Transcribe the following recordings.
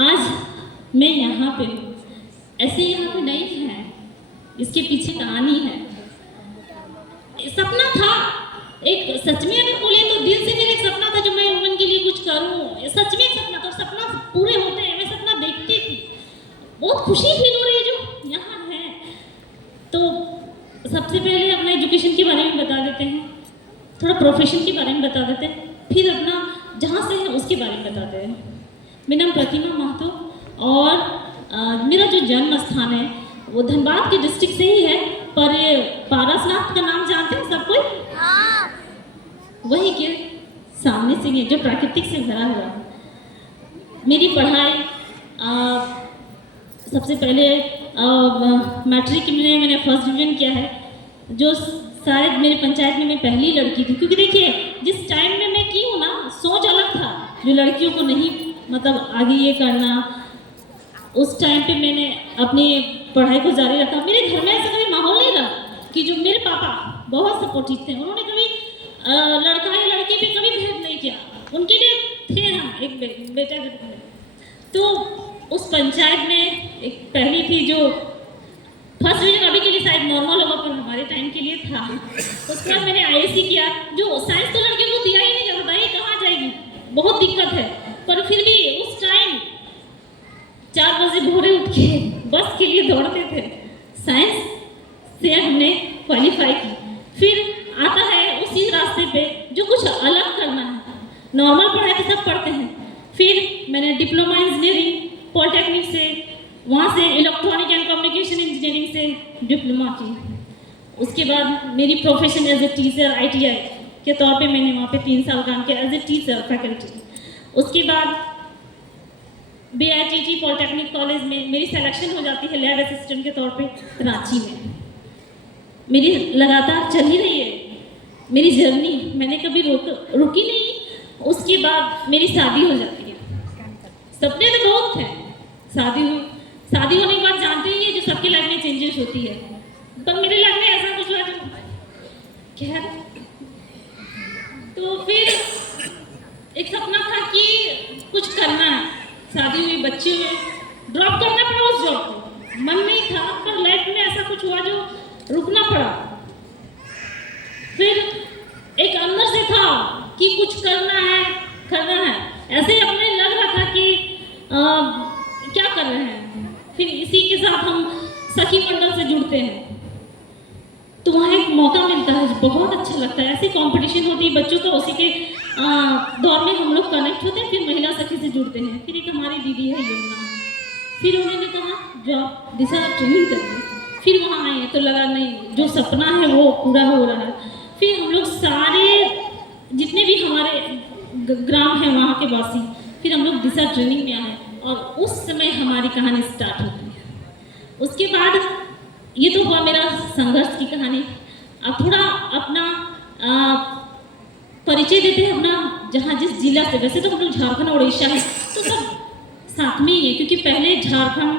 आज मैं यहाँ पे ऐसे यहाँ पे नहीं है, इसके पीछे कहानी है। सपना था एक, सच में अगर बोले तो दिल से मेरा एक सपना था जो मैं वुमन के लिए कुछ करूँ। सच में एक सपना था, सपना पूरे होते हैं, मैं सपना देखती थी। बहुत खुशी फील हो रही है जो यहाँ है। तो सबसे पहले अपना एजुकेशन के बारे में बता देते हैं, थोड़ा प्रोफेशन के बारे में बता देते हैं, फिर अपना जहाँ से है उसके बारे में बताते हैं। मेरा नाम प्रतिमा महतो और मेरा जो जन्म स्थान है वो धनबाद के डिस्ट्रिक्ट से ही है, पर पारसनाथ का नाम जानते हैं सब कोई? वही के सामने से है जो प्राकृतिक से भरा हुआ। मेरी पढ़ाई सबसे पहले मैट्रिक में मैंने फर्स्ट डिवीजन किया है, जो शायद मेरे पंचायत में मैं पहली लड़की थी। क्योंकि देखिए जिस टाइम में मैं की हूँ ना, सोच अलग था, जो लड़कियों को नहीं मतलब आगे ये करना। उस टाइम पे मैंने अपनी पढ़ाई को जारी रखा। मेरे घर में ऐसा कभी माहौल नहीं रहा कि जो मेरे पापा बहुत सपोर्टिव थे, उन्होंने कभी लड़का या लड़की पे कभी भेद नहीं किया। उनके लिए थे हम एक बेटा बेटा। तो उस पंचायत में एक पहली थी जो फर्स्ट डिवीजन अभी के लिए शायद नॉर्मल होगा, पर हमारे टाइम के लिए था। उसके बाद मैंने आईएससी किया, जो साइंस तो लड़कियों को दिया ही नहीं जाता, ये कहाँ जाएगी, बहुत दिक्कत है। पर फिर भी उस टाइम 4 बजे भोरे उठ के बस के लिए दौड़ते थे। साइंस से हमने क्वालिफाई की। फिर आता है उसी रास्ते पे जो कुछ अलग करना है। नॉर्मल पढ़ाई तो सब पढ़ते हैं। फिर मैंने डिप्लोमा इंजीनियरिंग पॉलिटेक्निक से, वहाँ से इलेक्ट्रॉनिक एंड कम्युनिकेशन इंजीनियरिंग से डिप्लोमा की। उसके बाद मेरी profession as a teacher ITI के तौर पे मैंने वहाँ पे 3 साल काम किया एज ए टीचर फैकल्टी। उसके बाद BITT पॉलिटेक्निक कॉलेज में मेरी सिलेक्शन हो जाती है लैब असिस्टेंट के तौर पे रांची में। मेरी लगातार चल ही रही है मेरी जर्नी, मैंने कभी रुकी नहीं। उसके बाद मेरी शादी हो जाती है। सपने तो बहुत थे, शादी होने के बाद जानते ही है जो सबकी लाइफ में चेंजेस होती है। तो मेरे लाइफ में ऐसा कुछ हुआ जो खैर, तो फिर एक सपना था कि कुछ करना है। शादी हुई, बच्चे हुए, ड्रॉप करना पड़ा उस जॉब को। मन नहीं था, पर लाइफ में ऐसा कुछ हुआ जो रुकना पड़ा। फिर एक अंदर से था कि कुछ करना है। ऐसे अपने लग रहा था कि क्या कर रहे हैं। फिर इसी के साथ हम सखी मंडल से जुड़ते हैं, तो वहाँ एक मौका मिलता है, बहुत अच्छा लगता है। ऐसी कंपटीशन होती है बच्चों का, उसी के दौर में हम लोग कनेक्ट होते हैं। फिर महिला सखी से जुड़ते हैं। फिर एक हमारी दीदी है यमुना, फिर उन्होंने कहा जॉब दिशा ट्रेनिंग करनी। फिर वहाँ आए तो लगा नहीं, जो सपना है वो पूरा हो रहा है। फिर हम लोग सारे जितने भी हमारे ग्राम हैं वहाँ के वासी, फिर हम लोग दिशा ट्रेनिंग में आए और उस समय हमारी कहानी स्टार्ट होती है। उसके बाद ये तो हुआ मेरा संघर्ष की कहानी। अब थोड़ा अपना परिचय देते हैं अपना, जहाँ जिस जिला से। वैसे तो हम लोग झारखंड और उड़ीसा है, तो सब साथ में ही है, क्योंकि पहले झारखंड,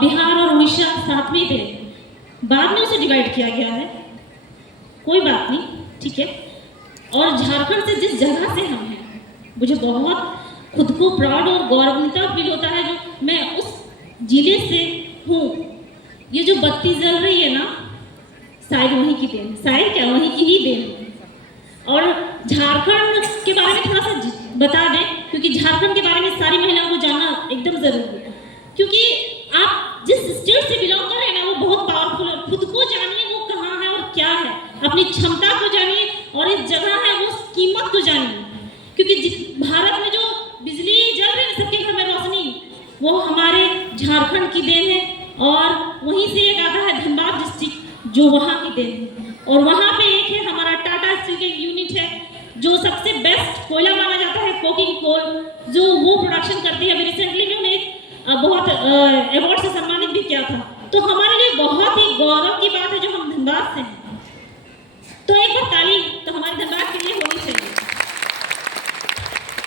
बिहार और उड़ीसा साथ में थे, बाद में उसे डिवाइड किया गया है। कोई बात नहीं, ठीक है। और झारखंड से जिस जगह से हम हैं, मुझे बहुत खुद को प्राउड और गौरवान्वित फील होता है जो मैं उस जिले से हूँ। ये जो बत्ती जल रही है ना, शायद वहीं की देन, शायद क्या वहीं की ही देन। और झारखंड के बारे में थोड़ा सा बता दें, क्योंकि झारखंड के बारे में सारी महिलाओं को जानना एकदम जरूरी है। क्योंकि आप जिस स्टेट से बिलोंग कर रहे हैं ना, वो बहुत पावरफुल है। खुद को जानिए वो कहाँ है और क्या है, अपनी क्षमता को जानिए, और इस जगह है वो कीमत को जानिए। क्योंकि भारत में जो बिजली जल रही है सबके घर में रोशनी, वो हमारे झारखंड की देन है। और वहीं से एक आता है धनबाद डिस्ट्रिक्ट, जो वहाँ की देन है। और वहाँ पे एक है हमारा टाटा स्टील का यूनिट है, जो सबसे बेस्ट कोयला माना जाता है, कोकिंग कोल, जो वो प्रोडक्शन करती है। अभी रिसेंटली में उन्हें बहुत अवार्ड से सम्मानित भी किया था। तो हमारे लिए बहुत ही गौरव की बात है जो हम धनबाद से हैं। तो एक बार ताली तो हमारे धनबाद के लिए होनी चाहिए।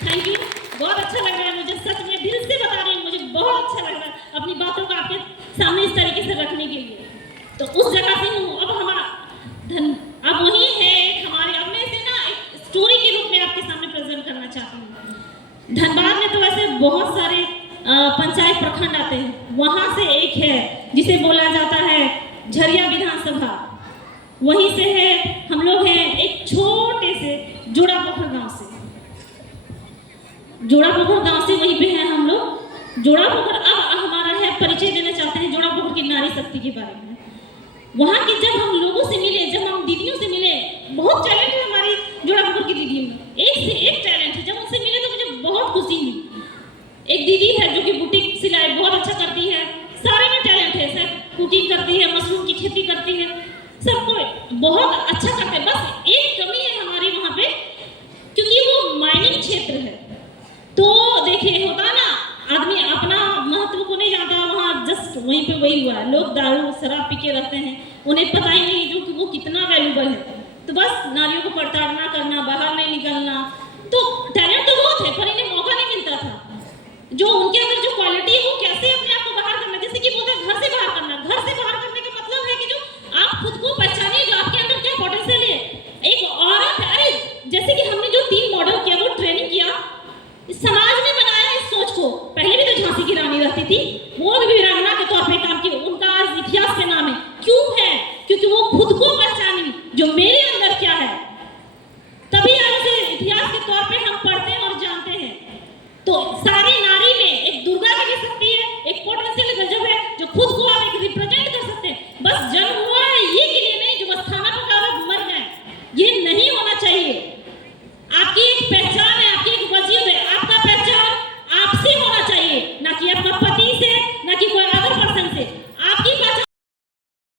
थैंक यू, बहुत अच्छा लग रहा है मुझे, सच में दिल से बता रही हूँ, मुझे बहुत अच्छा लग रहा है अपनी बातों को आपके सामने इस तरीके से रखने के लिए। तो उस जगह से हूँ। अब वही है हमारे, अब मैं इसे ना एक स्टोरी के रूप में आपके सामने प्रेजेंट करना चाहती हूँ। धनबाद में तो वैसे बहुत सारे पंचायत प्रखंड आते हैं, वहाँ से एक है जिसे बोला जाता है झरिया विधानसभा, वहीं से है। हम लोग हैं एक छोटे से जोड़ापोखर गांव से, जोड़ापोखर गांव से वहीं पे हैं हम लोग। जोड़ापोखर अब हमारा है, परिचय देना चाहते हैं जोड़ापोखर की नारी शक्ति के बारे में। वहाँ की जब हम लोगों से मिले, जब हम दीदियों से मिले, बहुत टैलेंट है हमारी जोड़ापोखर की दीदियों में, एक से एक टैलेंट है। जब उनसे मिले तो मुझे बहुत खुशी हुई। एक दीदी है जो कि बुटीक सिलाई बहुत अच्छा करती है, सारे में टैलेंट है, सब कुकिंग करती है, मशरूम की खेती करती है, सबको बहुत अच्छा करते हैं। बस एक कमी है हमारी वहाँ पे, क्योंकि वो माइनिंग क्षेत्र है। तो देखिए होता ना, आदमी अपना महत्व को नहीं जानता, वहाँ जस्ट वहीं पे वही हुआ है, लोग दारू शराब पी के रहते हैं, उन्हें पता ही नहीं जो कि वो कितना वैल्यूबल है। तो बस नारियों को प्रताड़ना करना, बाहर नहीं निकलना, तो टैलेंट तो बहुत है पर इन्हें मौका नहीं मिलता था। जो उनके अंदर जो क्वालिटी है वो कैसे अपने आप को बाहर करना, जैसे कि बोलते हैं घर से बाहर करना। घर से बाहर करने का मतलब है कि जो आप खुद को पहचानिए, जो आपके अंदर क्या पोटेंशियल है। एक औरत है, अरे जैसे कि हमने जो 3 मॉडल किया, वो ट्रेनिंग किया, समाज में बनाया इस सोच को। पहले भी तो झांसी की रानी रहती थी, वो भी वीरांगना के तौर पे काम की, उनका आज इतिहास के नाम है। क्यों है? क्योंकि वो खुद को पहचानी, जो मेरे अंदर क्या है, तभी आज उसे इतिहास के तौर पे हम पढ़ते हैं और जानते हैं। तो सारी